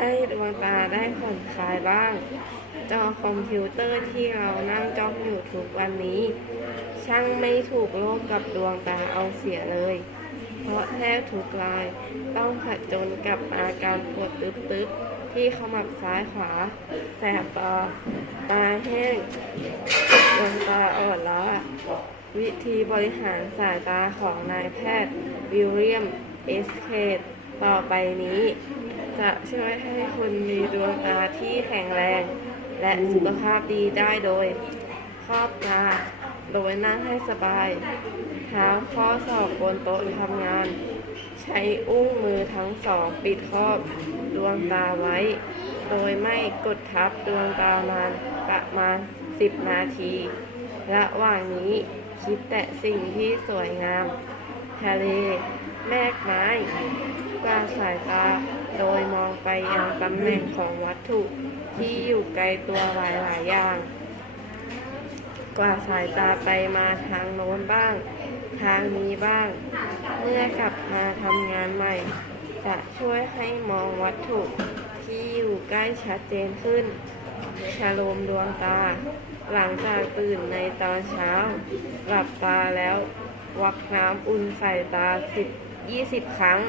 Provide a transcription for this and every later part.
ให้ดวงตาได้ผ่อนคลายบ้าง จอคอมพิวเตอร์ที่เรานั่งจ้องอยู่ทุกวันนี้ ช่างไม่ถูกโลกกับดวงตาเอาเสียเลย เพราะแทบทุกรายต้องผจญกับอาการปวดตึ๊บๆที่ขมับซ้ายขวา แสบตาตาแห้งดวงตาอ่อนล้าวิธีบริหารสายตาของนายแพทย์ วิลเลียม เอสเคด ต่อไปนี้ จะช่วยให้คุณมีดวงตาที่แข็งแรง และสุขภาพดีได้โดยครอบตาโดยนั่งให้สบาย เท้าข้อศอกบนโต๊ะทำงาน ใช้อุ้งมือทั้งสองปิดครอบดวงตาไว้ โดยไม่กดทับดวงตานานประมาณ 10 นาที ระหว่างนี้คิดแต่สิ่งที่สวยงาม ทะเล แมกไม้ กางสายตาโดยมองไปยังตำแหน่งของวัตถุที่อยู่ไกลตัวหลาย ๆ อย่าง กว่าสายตาไปมาทางโน้นบ้าง ทางนี้บ้าง เมื่อกลับมาทำงานใหม่ จะช่วยให้มองวัตถุที่อยู่ใกล้ชัดเจนขึ้น ชโลมดวงตา หลังจากตื่นในตอนเช้า หลับตาแล้ว วักน้ำอุ่นใส่ตา10 20ครั้ง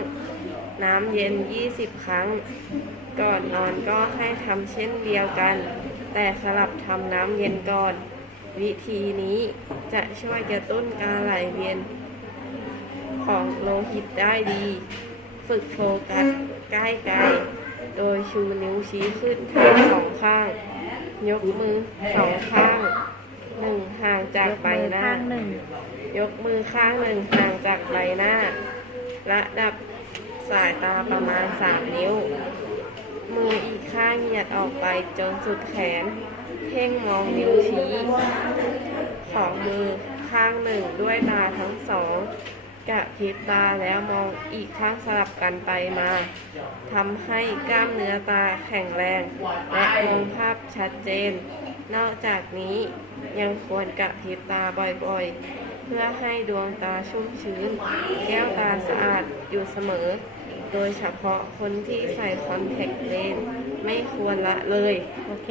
น้ำเย็น20ครั้ง ก่อนนอนก็ให้ทำเช่นเดียวกัน แต่สลับทำน้ำเย็นก่อน วิธีนี้จะช่วยกระตุ้นการไหลเวียน ของโลหิตได้ดี ฝึกโฟกัสใกล้ๆโดยชูนิ้วชี้ขึ้นทั้งสองข้าง ยกมือสองข้างหนึ่งห่างจากใบหน้าข้างหนึ่ง ยกมือข้างหนึ่งห่างจากใบหน้า ระดับสายตาประมาณ 3 นิ้ว มืออีกข้างเหยียดออกไปจนสุดแขน เพ่งมองนิ้วชี้ ของมือข้างหนึ่งด้วยตาทั้งสองกะพริบตาแล้วมองอีกข้างสลับกันไปมาทำให้กล้ามเนื้อตาแข็งแรง และมองภาพชัดเจน นอกจากนี้ยังควรกะพริบตาบ่อยๆ พื่อให้ดวงตาชุ่มชื้น แก้วตาสะอาดอยู่เสมอ โดยเฉพาะคนที่ใส่คอนแทคเลนส์ไม่ควรละเลย โอเค